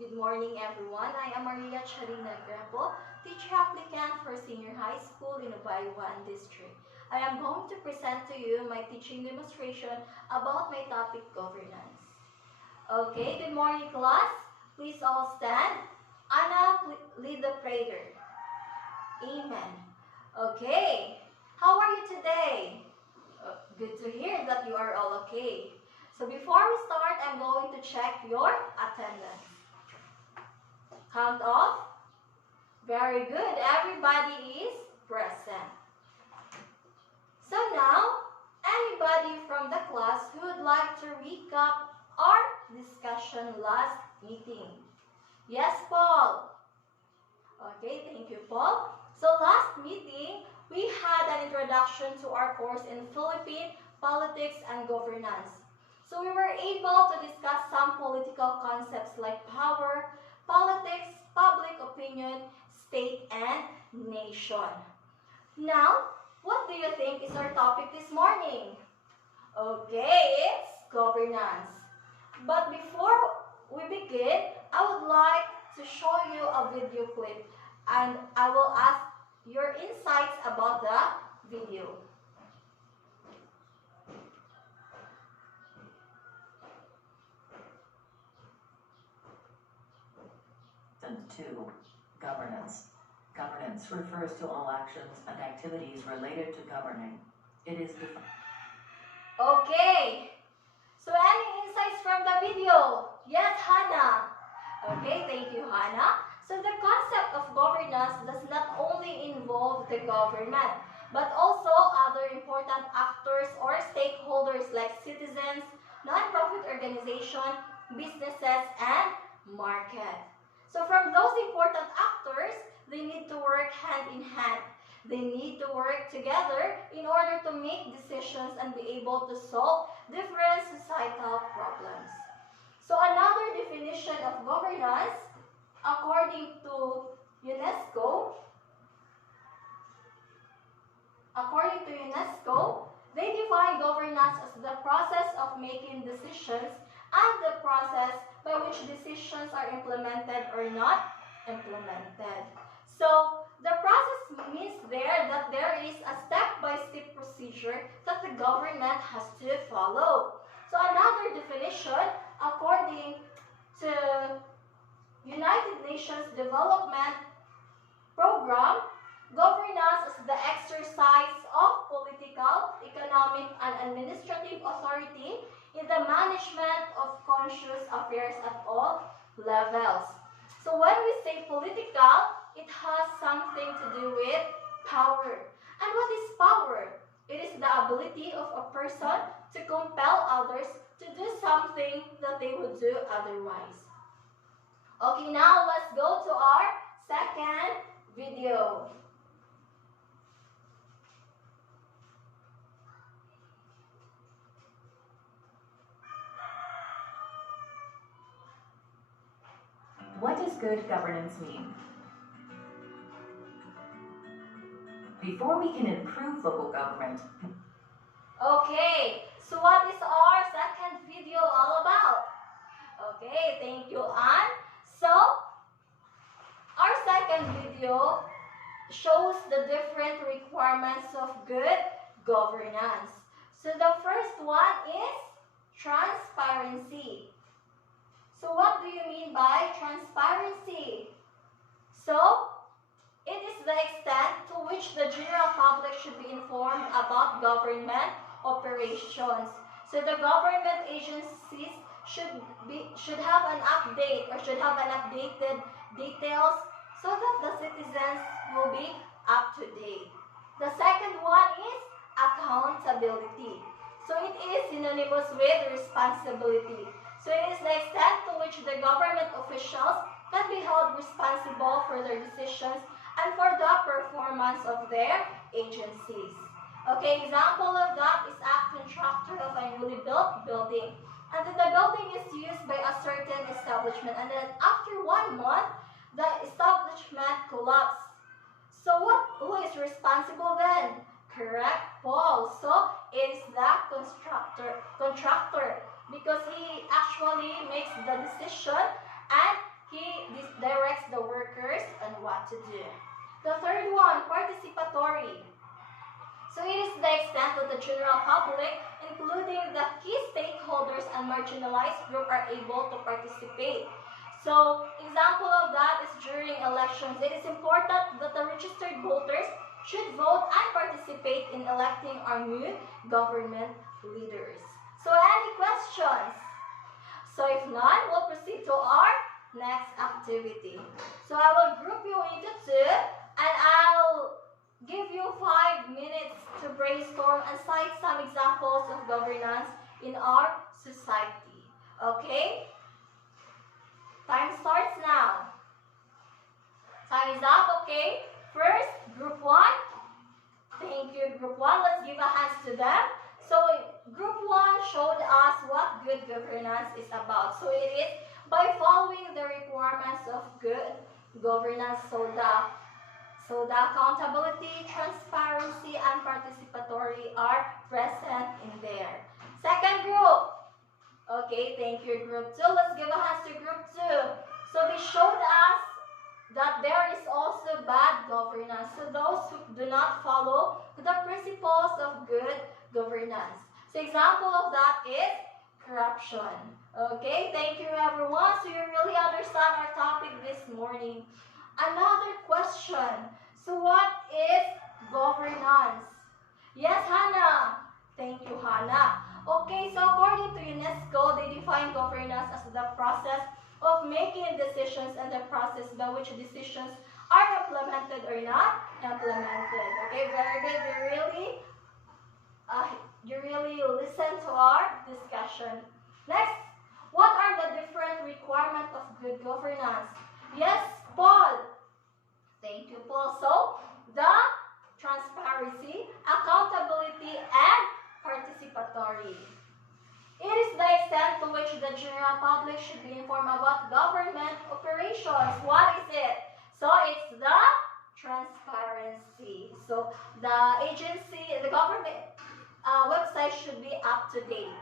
Good morning, everyone. I am Maria Charina Grepo, teacher applicant for Senior High School in Ubayuan District. I am going to present to you my teaching demonstration about my topic, governance. Okay, good morning, class. Please all stand. Anna, lead the prayer. Amen. Okay, how are you today? Good to hear that you are all okay. So before we start, I'm going to check your attendance. Count off. Very good. Everybody is present. So now, anybody from the class who would like to recap our discussion last meeting? Yes, Paul. Okay, thank you, Paul. So last meeting, we had an introduction to our course in Philippine politics and governance. So we were able to discuss some political concepts like power, politics, public opinion, state, and nation. Now, what do you think is our topic this morning? Okay, it's governance. But before we begin, I would like to show you a video clip and I will ask your insights about the video. Two, governance. Governance refers to all actions and activities related to governing. It is defined. Okay, so any insights from the video? Yes, Hannah. Okay, thank you, Hannah. So the concept of governance does not only involve the government, but also other important actors or stakeholders like citizens, non-profit organizations, businesses, and market. So from those important actors, they need to work hand in hand. They need to work together in order to make decisions and be able to solve different societal problems. So another definition of governance, according to UNESCO, they define governance as the process of making decisions and the process by which decisions are implemented or not implemented. So the process means that there is a step-by-step procedure that the government has to follow. So another definition, according to United Nations Development Program, governance is the exercise of political, economic, and administrative authority in the management of conscious affairs at all levels. So when we say political, it has something to do with power. And what is power? It is the ability of a person to compel others to do something that they would do otherwise. Okay, now let's go to our second video. What does good governance mean? Before we can improve local government. Okay, so what is our second video all about? Okay, thank you, Anne. So, our second video shows the different requirements of good governance. So the first one is transparency. So what do you mean by transparency? So, it is the extent to which the general public should be informed about government operations. So the government agencies should have an update or should have an updated details so that the citizens will be up to date. The second one is accountability. So it is synonymous with responsibility. So it is the extent to which the government officials can be held responsible for their decisions and for the performance of their agencies. Okay, example of that is a contractor of a newly built building. And then the building is used by a certain establishment. And then after 1 month, the establishment collapsed. So who is responsible then? Correct, Paul. So it is the contractor because he actually makes the decision and he to do. The third one, participatory. So it is the extent that the general public, including the key stakeholders and marginalized group, are able to participate. So example of that is during elections. It is important that the registered voters should vote and participate in electing our new government leaders. So any questions? So if none, we'll proceed to our next activity. So I will group you into two and I'll give you 5 minutes to brainstorm and cite some examples of governance in our society. Okay? Time starts now. Time is up, okay? First, group 1. Thank you, group 1. Let's give a hands to them. So, group 1 showed us what good governance is about. So, it is by following the requirements of good governance. So the accountability, transparency, and participatory are present in there. Second group. Okay, thank you, group 2. Let's give a hands to group 2. So they showed us that there is also bad governance. So those who do not follow the principles of good governance. So example of that is corruption. Okay, thank you everyone. So you really understand our topic this morning. Another question. So what is governance? Yes, Hannah. Thank you, Hannah. Okay, so according to UNESCO, they define governance as the process of making decisions and the process by which decisions are implemented or not implemented. Okay, very good. You really listen to our discussion. Next, what are the different requirements of good governance? Yes, Paul. Thank you, Paul. So, the transparency, accountability, and participatory. It is the extent to which the general public should be informed about government operations. What is it? So, it's the transparency. So, the agency, the government website should be up to date.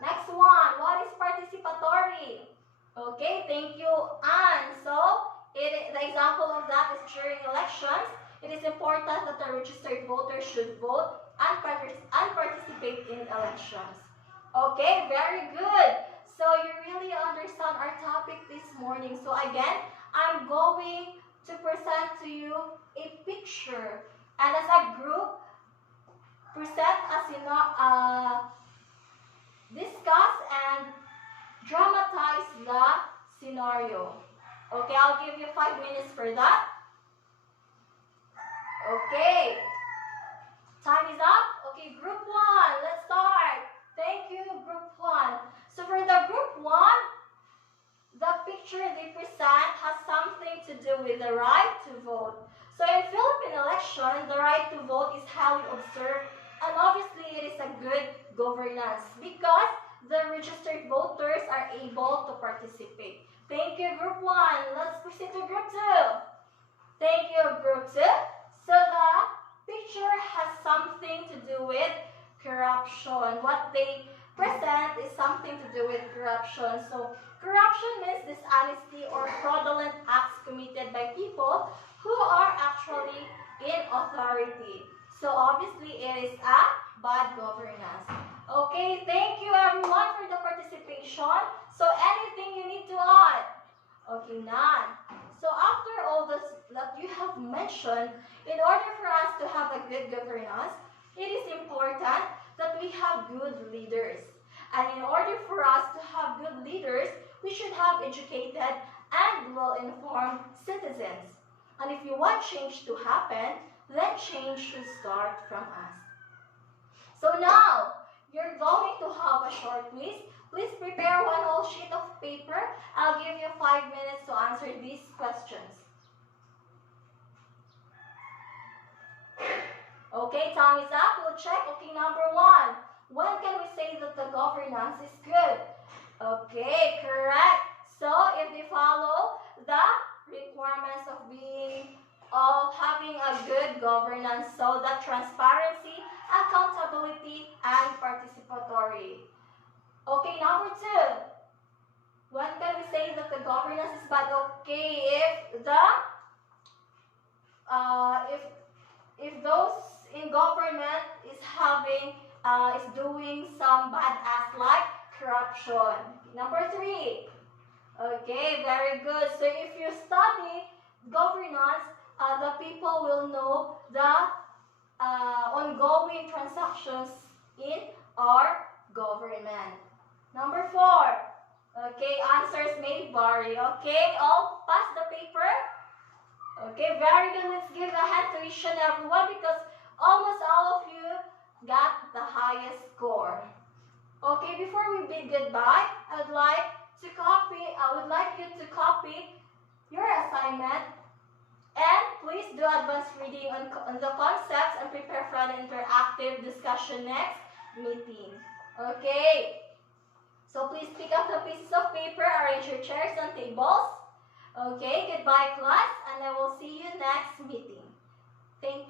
Next one, what is participatory? Okay, thank you, Anne. So, the example of that is during elections. It is important that the registered voters should vote and participate in elections. Okay, very good. So you really understand our topic this morning. So again, I'm going to present to you a picture. And as a group, present discuss and dramatize the scenario. Okay, I'll give you 5 minutes for that. Okay. Time is up. Okay, group 1, let's start. Thank you, group 1. So for the group 1, the picture they present has something to do with the right to vote. So in Philippine election, the right to vote is highly observed, and obviously it is a good governance because the registered voters are able to participate. Thank you, group 1. Let's proceed to group 2. Thank you, group 2. So the picture has something to do with corruption. What they present is something to do with corruption. So corruption means dishonesty or fraudulent acts committed by people who are actually in authority. So obviously it is a bad governance. Okay, thank you everyone for the participation. So anything you need to add? Okay, none. So after all this that you have mentioned, in order for us to have a good governance, it is important that we have good leaders. And in order for us to have good leaders, we should have educated and well-informed citizens. And if you want change to happen, then change should start from us. So now, you're going to have a short quiz. Please prepare one whole sheet of paper. I'll give you 5 minutes to answer these questions. Okay, time is up. We'll check. Okay, number 1. When can we say that the governance is good? Okay, correct. So, if they follow the requirements of having a good governance, so the transparency, accountability, and participatory. Okay, number 2. When can we say that the governance is bad? Okay, if the if those in government is doing some bad acts like corruption. Number 3. Okay, very good. So if you study governance, the people will know the ongoing transactions in our government. Number 4. Okay, answers may vary. Okay, all pass the paper. Okay, very good. Let's give a hand to each and everyone because almost all of you got the highest score. Okay, before we bid goodbye, I would like you to copy your assignment and please do advanced reading on the concepts and prepare for an interactive discussion next meeting. Okay, so please pick up the pieces of paper, arrange your chairs and tables. Okay, goodbye class, and I will see you next meeting. Thank you.